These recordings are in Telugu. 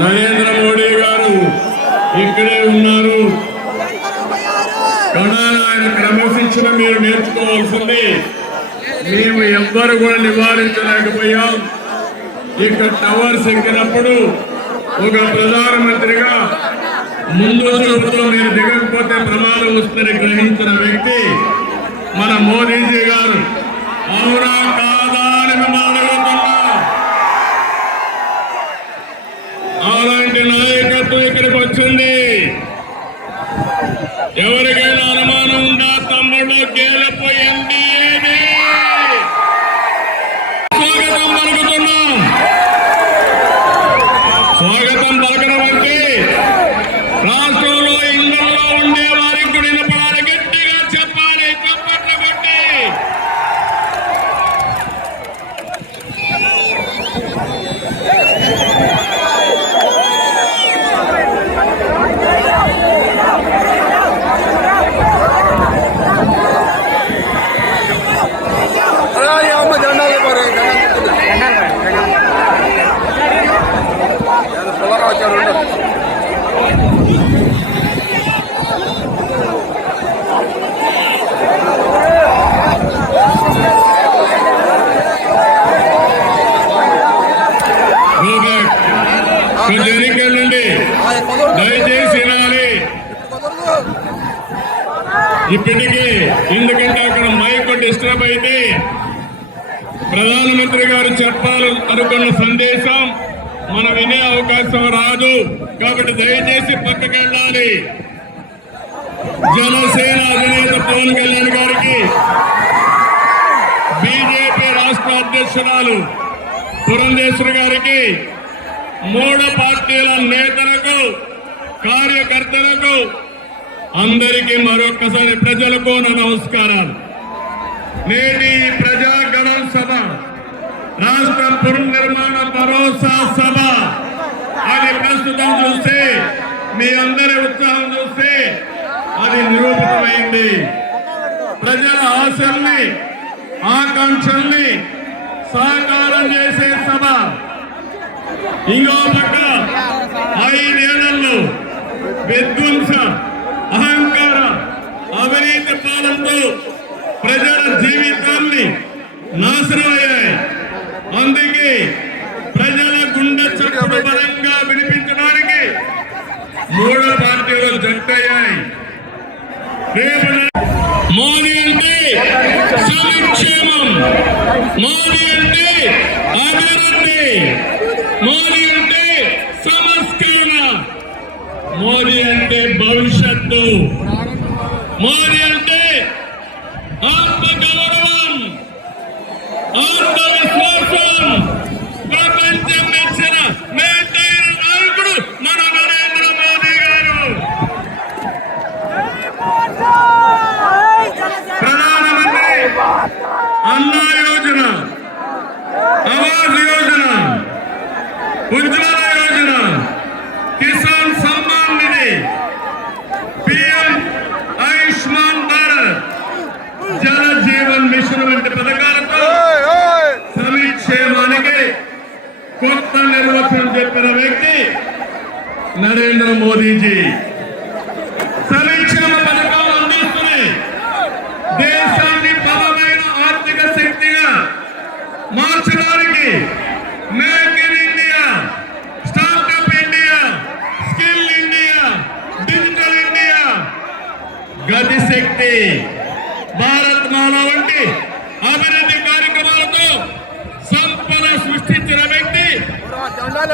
నరేంద్ర మోడీ గారు ఇక్కడే ఉన్నారు. కానీ ఆయన క్రమశిక్షణ మీరు నేర్చుకోవాల్సింది. మేము ఎవ్వరు కూడా నివారించలేకపోయాం. ఇక్కడ టవర్స్ ఎక్కినప్పుడు ఒక ప్రధానమంత్రిగా ముందు చూపుతో మీరు దిగకపోతే ప్రమాదం వస్తుందని గ్రహించిన వ్యక్తి మన మోదీజీ గారు. అవునా ఇప్పటికీ ఎందుకంటే అక్కడ మైక్ డిస్టర్బ్ అయితే ప్రధానమంత్రి గారు చెప్పాలి అనుకున్న సందేశం మనం వినే అవకాశం రాదు. కాబట్టి దయచేసి పక్కకి వెళ్ళాలి. జనసేన అధినేత పవన్ కళ్యాణ్ గారికి బీజేపీ రాష్ట్ర అధ్యక్షురాలు పురంధేశ్వరి గారికి మూడు పార్టీల నేతలకు కార్యకర్తలకు అందరికీ మరొకసారి ప్రజలకు నా నమస్కారాలు. నేటి ఈ ప్రజాగణం సభ రాష్ట్ర పునర్నిర్మాణ భరోసా సభ అది ప్రస్తుతం చూస్తే మీ అందరి ఉత్సాహం చూస్తే అది నిరూపితమైంది ప్రజల ఆశల్ని ఆకాంక్షల్ని సాకారం చేసే సభ. ఇంకో పక్క ఐదేళ్ళలో విధ్వంస అహంకార అవినీతి పాలనతో ప్రజల జీవితాన్ని నాశనమయ్యాయి. అందుకే ప్రజల గుండె చక్ర బలంగా వినిపించడానికి మూడో Martín. జీవన్ మిషన్ వంటి పథకాలతో సంక్షేమానికి కొత్త నిర్వచనం చెప్పిన వ్యక్తి నరేంద్ర మోదీజీ. సంక్షేమ పథకాలు అందిస్తున్నాయి దేశాన్ని బలమైన ఆర్థిక శక్తిగా మార్చడానికి make in India startup India skill India digital India Gati Shakti Bharat మాల వంటి అభివృద్ధి కార్యక్రమాలతో సంపద సృష్టించిన వ్యక్తి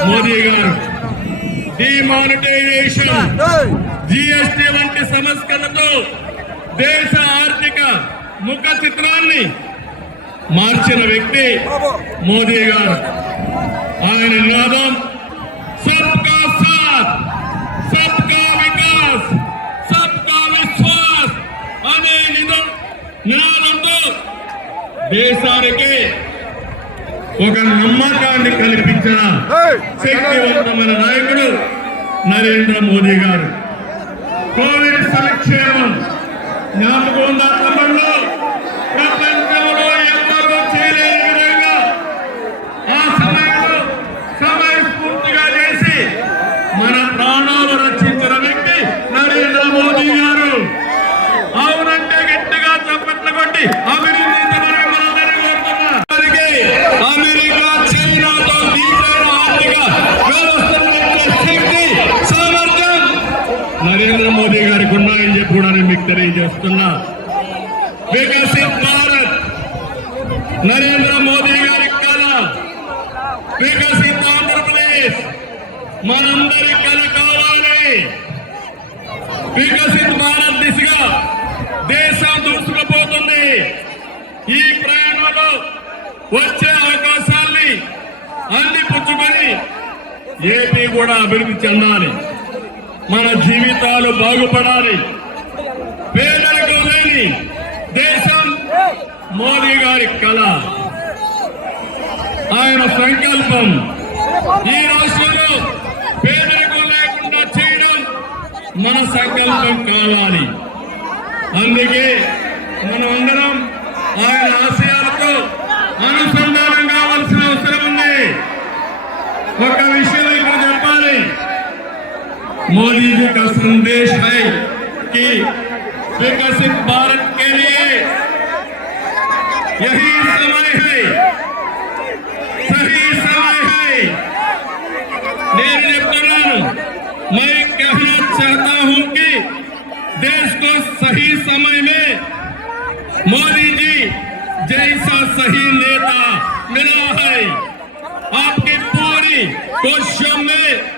మోదీ గారు డిమానిటైజేషన్ జిఎస్టి వంటి సంస్కరణతో దేశ ఆర్థిక ముఖ చిత్రాన్ని మార్చిన వ్యక్తి మోదీ గారు. ఆయన నినాదం సబ్కా సాత్ సబ్కా వికాస్ సబ్కా విశ్వాస్ అనే నిద- నినాదంతో దేశానికి ఒక నమ్మకాన్ని కల్పించిన శక్తివంతమైన నాయకుడు నరేంద్ర మోదీ గారు. కోవిడ్ సంక్షేమం జ్ఞాపకం తమ్ముళ్ళు నరేంద్ర మోదీ గారికి ఉన్నాయని చెప్పి కూడా నేను మీకు తెలియజేస్తున్నా. వికసిత్ భారత్ నరేంద్ర మోదీ గారి కళ వికసిత్ ఆంధ్రప్రదేశ్ మనందరి కళ కావాలి. వికసిత్ భారత్ దిశగా దేశం దూసుకుపోతుంది. ఈ ప్రయాణంలో వచ్చే అవకాశాన్ని అందిపుచ్చుకొని ఏపీ కూడా అభివృద్ధి చెందాలి. మన జీవితాలు బాగుపడాలి. పేదలకు లేని దేశం మోదీ గారి కళ. ఆయన సంకల్పం. ఈ రాష్ట్రంలో పేదలకు లేకుండా చేయడం మన సంకల్పం కావాలి. అందుకే మనం అందరం मोदी जी का संदेश है कि विकसित भारत के लिए यही समय है। सही समय है। मैं कहना चाहता हूँ कि देश को सही समय में मोदी जी जैसा सही नेता मिला है। आपकी पूरी कोशिशों में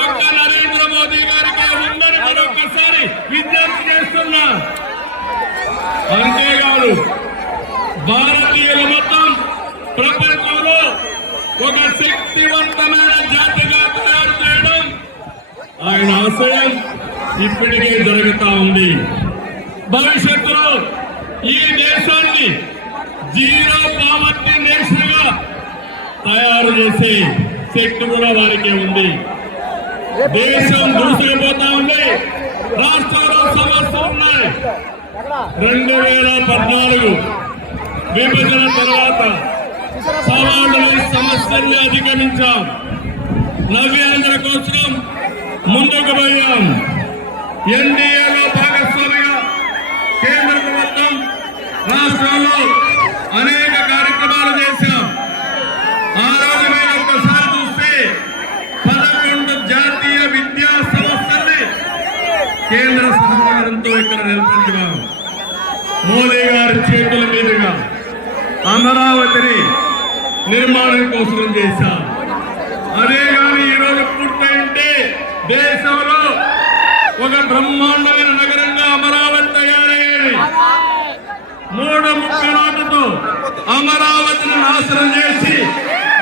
ఒక్క నరేంద్ర మోదీ గారికి ఉందని మరొకసారి విజ్ఞప్తి చేస్తున్నా. అంతేకాదు భారతీయుల మొత్తం ప్రపంచంలో ఒక శక్తివంతమైన జాతిగా తయారు చేయడం ఆయన ఆశయం ఇప్పటికే జరుగుతా ఉంది. భవిష్యత్తులో ఈ దేశాన్ని జీరో పావర్టీ నేషన్ తయారు చేసే శక్తి కూడా వారికి ఉంది. దేశం దూసుకుపోతా ఉంది. రాష్ట్రాల్లో సమస్యలు ఉన్నాయి. రెండు వేల పద్నాలుగు విభజన తర్వాత సవాళ్ళని సమస్యల్ని అధిగమించాం. నవ్యాంధ్ర కోసం ముందుకు పోయాం. ఎన్డీఏలో భాగస్వామిగా కేంద్ర ప్రభుత్వం రాష్ట్రంలో అనేక కార్యక్రమాలు చేశాం. అమరావతిని నిర్మాణం కోసం చేశాం. అదే కానీ ఈరోజు పూర్తయింటే దేశంలో ఒక బ్రహ్మాండమైన నగరంగా అమరావతి తయారయ్యేది. మూడు ముక్కలాటతో అమరావతిని నాశనం చేసి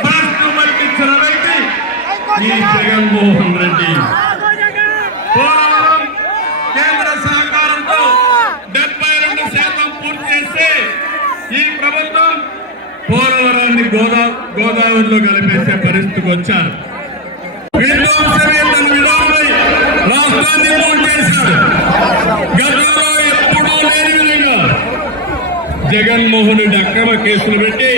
భ్రష్టు పట్టించిన వ్యక్తి ఈ జగన్మోహన్ రెడ్డి. గోదావరిలో కలిపేసే పరిస్థితికి వచ్చారు. రాష్ట్రాన్ని చేశారు గతంలో ఎప్పుడూ లేని విధంగా జగన్మోహన్ రెడ్డి అక్రమ కేసులు పెట్టి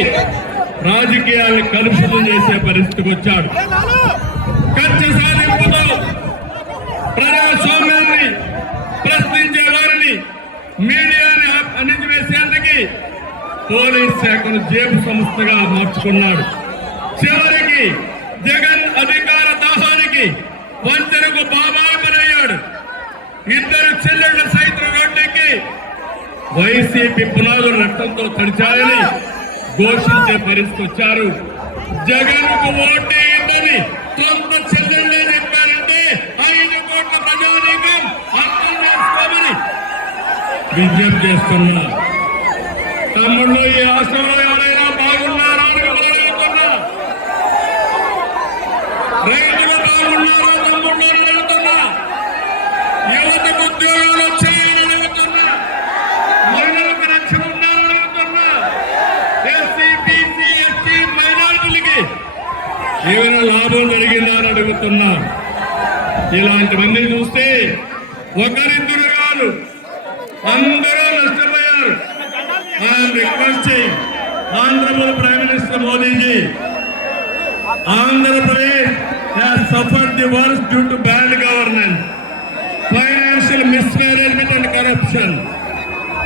రాజకీయాలను కలుషితం చేసే పరిస్థితికి వచ్చాడు. శాఖను జేబు సంస్థగా మార్చుకున్నాడు. చివరికి జగన్ అధికార దాహానికి వంచనకు బాబాయమనయ్యాడు ఇద్దరు చెల్లెళ్ళు సైతం రోడ్డెక్కి వైసీపీ పునాదులు రక్తంతో తడిచాయని ఘోషించే పరిస్థితి వచ్చారు. జగన్కు ఓటేయమని సొంత చెల్లెళ్ళే చెప్పారంటే ఐదు కోట్ల ప్రజానీకం అర్థం చేసుకోమని విజ్ఞప్తి చేస్తున్నారు. తమ్ముళ్ళు ఈ రాష్ట్రంలో ఎవరైనా బాగున్నారా రైతులు బాగున్నారా తమ్ముళ్ళు అని అడుగుతున్నా. యువతకు ఉద్యోగాలు వచ్చాయని అడుగుతున్నా. మహిళలకు రక్షణ ఉండాలని అడుగుతున్నా. ఎస్సీ బీసీ ఎస్టీ మైనారిటీలకి ఏమైనా లాభం జరిగిందా అని అడుగుతున్నా. ఇలాంటి మందిని చూస్తే ఒకరిద్దరు కాదు అందరూ Honorable Prime Minister Modi ji, Andhra Pradesh has suffered the worst due to bad governance, financial mismanagement and corruption.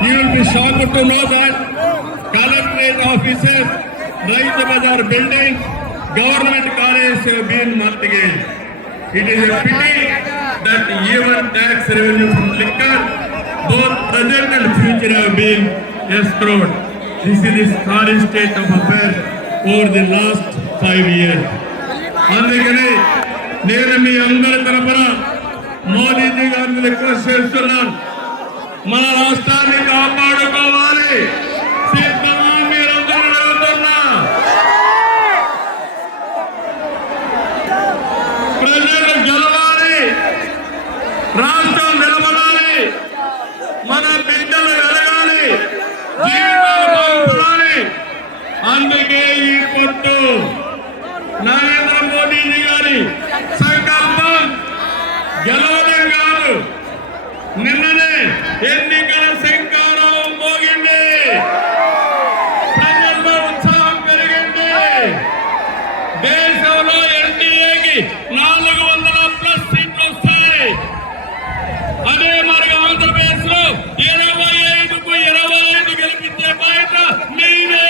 You will be shocked to know that collectorate offices, Raita Bazar buildings, government colleges have been mortgaged. It is a pity that even tax revenue from liquor, both present and future have been escrowed. This is the current state of affairs over the last five years. అందుకని నేను మీ అందరి తరపున మోదీజీ గారిని రిక్వెస్ట్ చేస్తున్నాను మన రాష్ట్రాన్ని కాపాడుకోవాలి సిద్ధమా మీరందరూ అడుగుతున్నా ప్రజలు గెలవాలి రాష్ట్రం నిలబడాలి మన బిడ్డలు ఎదగాలి జీవితాలు బాగుపడాలి అందుకే ఈ పొట్టు నరేంద్ర మోడీజీ గారి సంకల్పం గెలవడం కాదు నిన్ననే ఎన్నికల శంకారం మోగింది ప్రజల్లో ఉత్సాహం పెరిగింది దేశంలో ఎన్డీఏకి నాలుగు వందల ప్లస్ సీట్లు వస్తాయి అదే మరి ఆంధ్రప్రదేశ్లో ఇరవై ఐదుకు ఇరవై ఐదు గెలిపించే బయట మీరే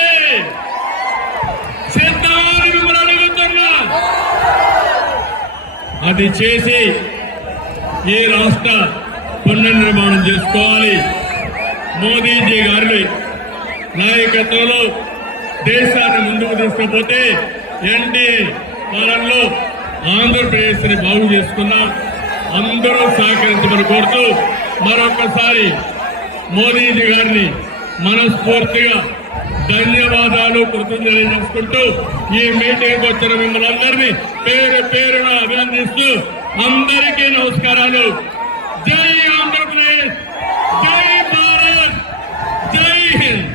సిద్ధమని మిమ్మల్ని అడుగుతున్నా అది చేసి ఈ రాష్ట్ర పునర్నిర్మాణం చేసుకోవాలి. మోదీజీ గారి నాయకత్వంలో దేశాన్ని ముందుకు తీసుకుపోతే ఎన్డీఏ పాలనలో ఆంధ్రప్రదేశ్ని బాగు చేసుకున్నాం అందరూ సహకరించమని కోరుతూ మరొకసారి మోదీజీ గారిని మనస్ఫూర్తిగా ధన్యవాదాలు కృతజ్ఞతలు చేసుకుంటూ ఈ మీటింగ్ వచ్చిన మిమ్మల్ని అందరినీ పేరు పేరున అభినందిస్తూ అందరికీ నమస్కారాలు జై ఆంధ్రప్రదేశ్ జై భారత్ జై హింద్